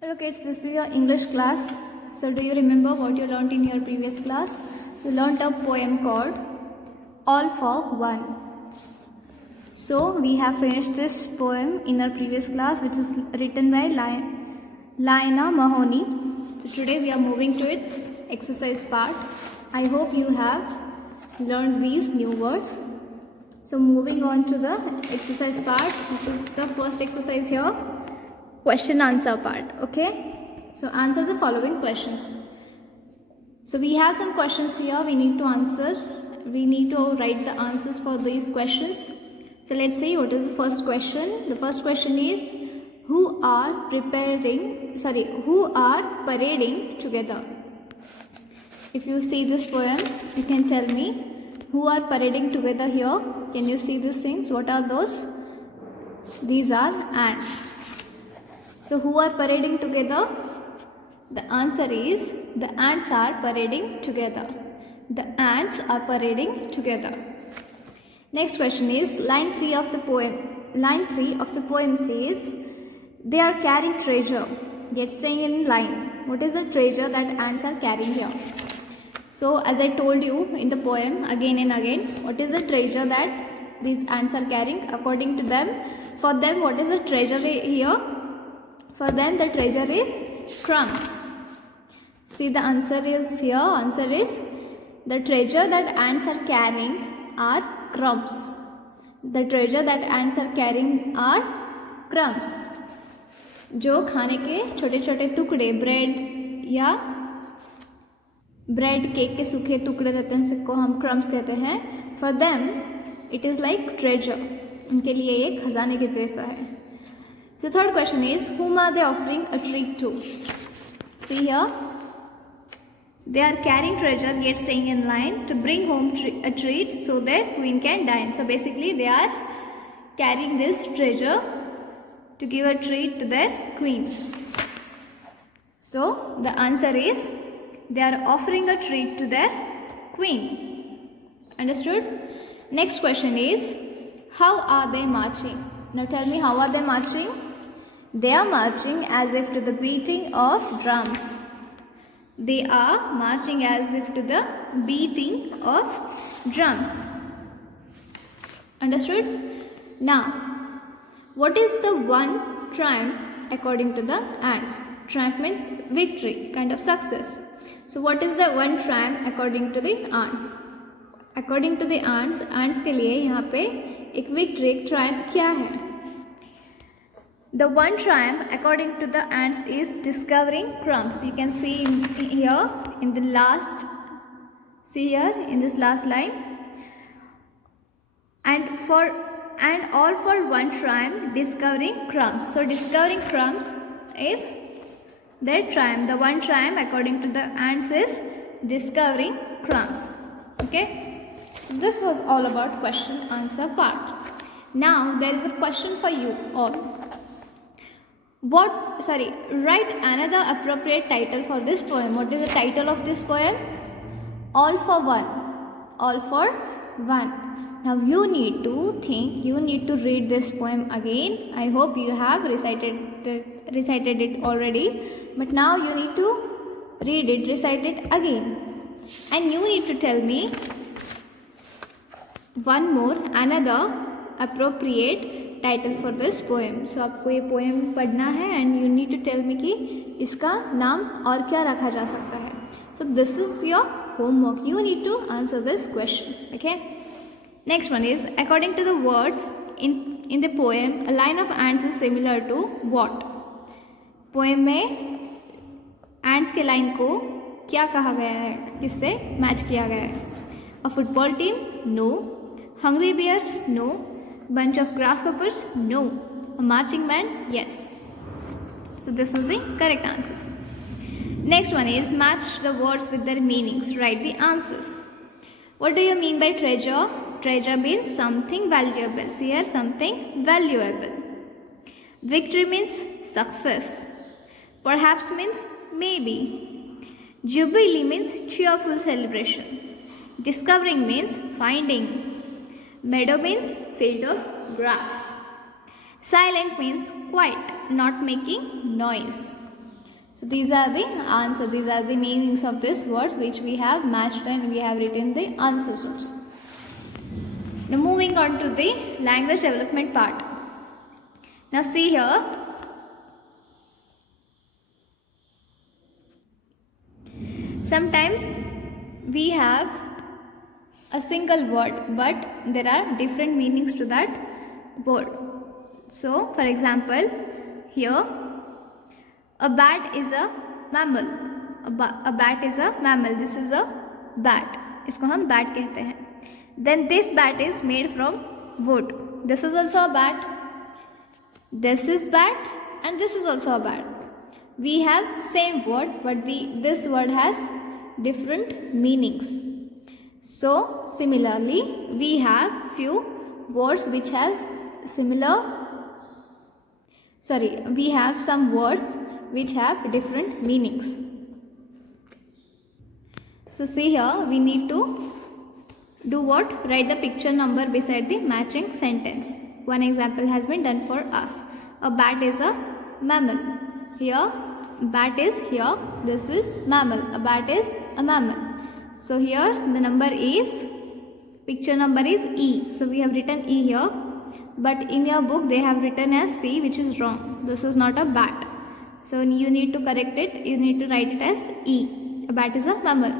Hello kids, this is your English class. So do you remember what you learnt in your previous class? You learnt a poem called All for One. So we have finished this poem in our previous class, which is written by Laina Mahoney. So today we are moving to its exercise part. I hope you have learned these new words. So moving on to the exercise part, this is the first exercise here. Question answer part. Okay, so answer the following questions. So we have some questions here we need to answer. We need to write the answers for these questions. So let's see what is the first question. The first question is, who are parading together? If you see this poem, you can tell me who are parading together here. Can you see these things? What are those? These are ants. So who are parading together? The answer is the ants are parading together. The ants are parading together. Next question is line 3 of the poem. Line 3 of the poem says, they are carrying treasure. Yet staying in line. What is the treasure that ants are carrying here? So as I told you in the poem again and again, what is the treasure that these ants are carrying? According to them, for them, what is the treasure here? For them, the treasure is crumbs. See, the answer is here. Answer is the treasure that ants are carrying are crumbs. The treasure that ants are carrying are crumbs. जो खाने के छोटे छोटे टुकड़े bread या bread cake के सूखे टुकड़े रहते हैं, उसको हम क्रम्स कहते हैं. For them it is like treasure. उनके लिए ये खजाने के जैसा है. The third question is, whom are they offering a treat to? See here, they are carrying treasure yet staying in line to bring home a treat so their queen can dine. So basically they are carrying this treasure to give a treat to their queen. So the answer is, they are offering a treat to their queen. Understood? Next question is, how are they marching? Now tell me, how are they marching? They are marching as if to the beating of drums. They are marching as if to the beating of drums. Understood? Now, what is the one triumph according to the ants? Triumph means victory, kind of success. So what is the one triumph according to the ants? According to the ants के लिए यहाँ पे एक victory, एक triumph क्या है? The one triumph according to the ants is discovering crumbs. You can see here in the last, see here in this last line. And all for one triumph, discovering crumbs. So discovering crumbs is their triumph. The one triumph according to the ants is discovering crumbs. Okay. So this was all about question answer part. Now there is a question for you all. Write another appropriate title for this poem. What is the title of this poem? All for One. All for One. Now you need to think, you need to read this poem again. I hope you have recited it already. But now you need to read it, recite it again. And you need to tell me one more, another appropriate title for this poem. So आपको ये poem पढ़ना है and you need to tell me कि इसका नाम और क्या रखा जा सकता है. So this is your homework. You need to answer this question. Okay. Next one is, according to the words in the poem, a line of ends is similar to what? Poem में ends के line को क्या कहा गया है, किससे match किया गया है? A football team? No. Hungry bears? No. Bunch of grasshoppers? No. A marching band? Yes. So this is the correct answer. Next one is, match the words with their meanings. Write the answers. What do you mean by treasure? Treasure means something valuable. See here, something valuable. Victory means success. Perhaps means maybe. Jubilee means cheerful celebration. Discovering means finding. Meadow means field of grass. Silent means quiet, not making noise. So these are the answer. These are the meanings of these words which we have matched and we have written the answers also. Now moving on to the language development part. Now see here. Sometimes we have a single word but there are different meanings to that word. So for example, here a bat is a mammal. A bat is a mammal. This is a bat. इसको हम bat कहते हैं. Then this bat is made from wood. This is also a bat. This is bat and this is also a bat. We have same word but this word has different meanings. So similarly we have few words which have we have some words which have different meanings. So see here, we need to do what? Write the picture number beside the matching sentence. One example has been done for us. A bat is a mammal. Here bat is here. This is mammal. A bat is a mammal. So here the number is, picture number is E. So we have written E here. But in your book they have written as C, which is wrong. This is not a bat. So you need to correct it. You need to write it as E. A bat is a mammal.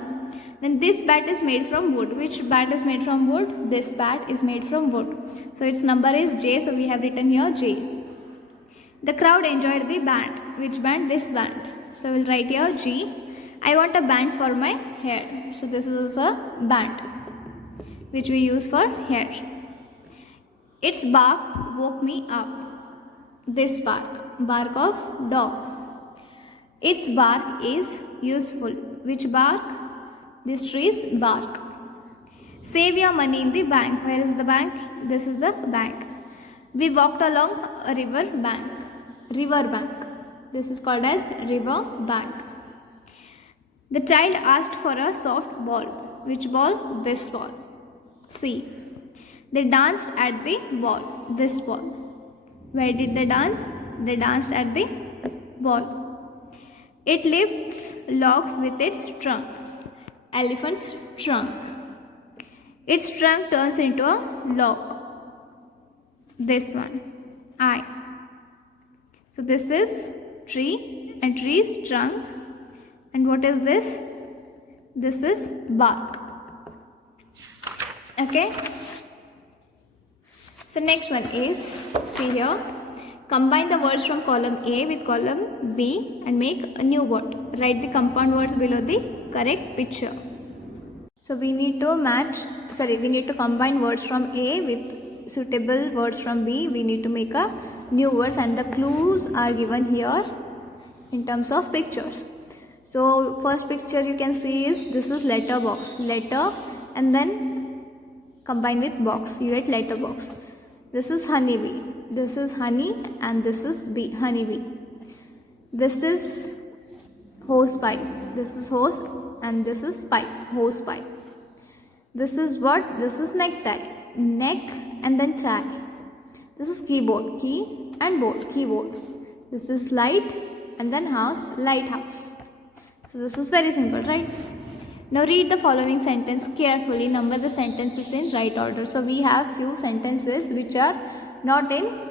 Then this bat is made from wood. Which bat is made from wood? This bat is made from wood. So its number is J. So we have written here J. The crowd enjoyed the band. Which band? This band. So we'll write here G. I want a band for my hair. So this is also a band which we use for hair. Its bark woke me up. This bark of dog. Its bark is useful. Which bark? This tree's bark. Save your money in the bank. Where is the bank? This is the bank. We walked along a river bank. This is called as river bank. The child asked for a soft ball. Which ball? This ball. C. They danced at the ball. This ball. Where did they dance? They danced at the ball. It lifts logs with its trunk. Elephant's trunk. Its trunk turns into a log. This one. I. So this is tree and tree's trunk. And what is this? This is bark. Okay. So next one is, see here, combine the words from column A with column B and make a new word. Write the compound words below the correct picture. So we need to combine words from A with suitable words from B. We need to make a new words and the clues are given here in terms of pictures. So first picture you can see is, this is letter box. Letter and then combine with box. You get letter box. This is honeybee. This is honey and this is bee, honeybee. This is hose pipe. This is hose and this is pipe, hose pipe. This is what? This is necktie. Neck and then tie. This is keyboard. Key and board, keyboard. This is light and then house, lighthouse. So this is very simple, right? Now read the following sentence carefully. Number the sentences in right order. So we have few sentences which are not in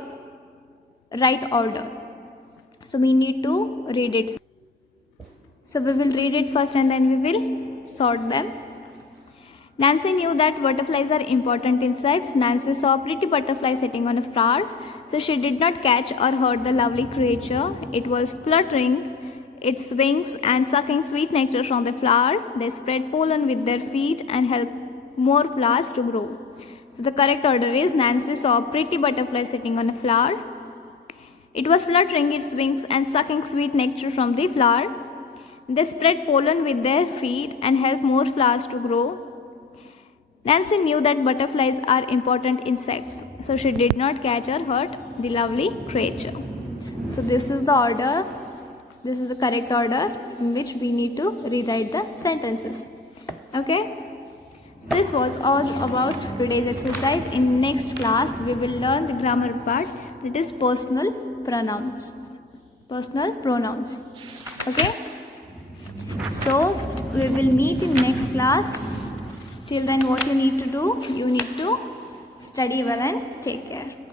right order. So we need to read it. So we will read it first and then we will sort them. Nancy knew that butterflies are important insects. Nancy saw a pretty butterfly sitting on a flower. So she did not catch or hurt the lovely creature. It was fluttering its wings and sucking sweet nectar from the flower. They spread pollen with their feet and help more flowers to grow. So the correct order is, Nancy saw a pretty butterfly sitting on a flower. It was fluttering its wings and sucking sweet nectar from the flower. They spread pollen with their feet and help more flowers to grow. Nancy knew that butterflies are important insects, so she did not catch or hurt the lovely creature. So this is the order. This is the correct order in which we need to rewrite the sentences. Okay. So this was all about today's exercise. In next class, we will learn the grammar part, that is personal pronouns. personal pronouns. Okay, so we will meet in next class. Till then, what you need to do, you need to study well and take care.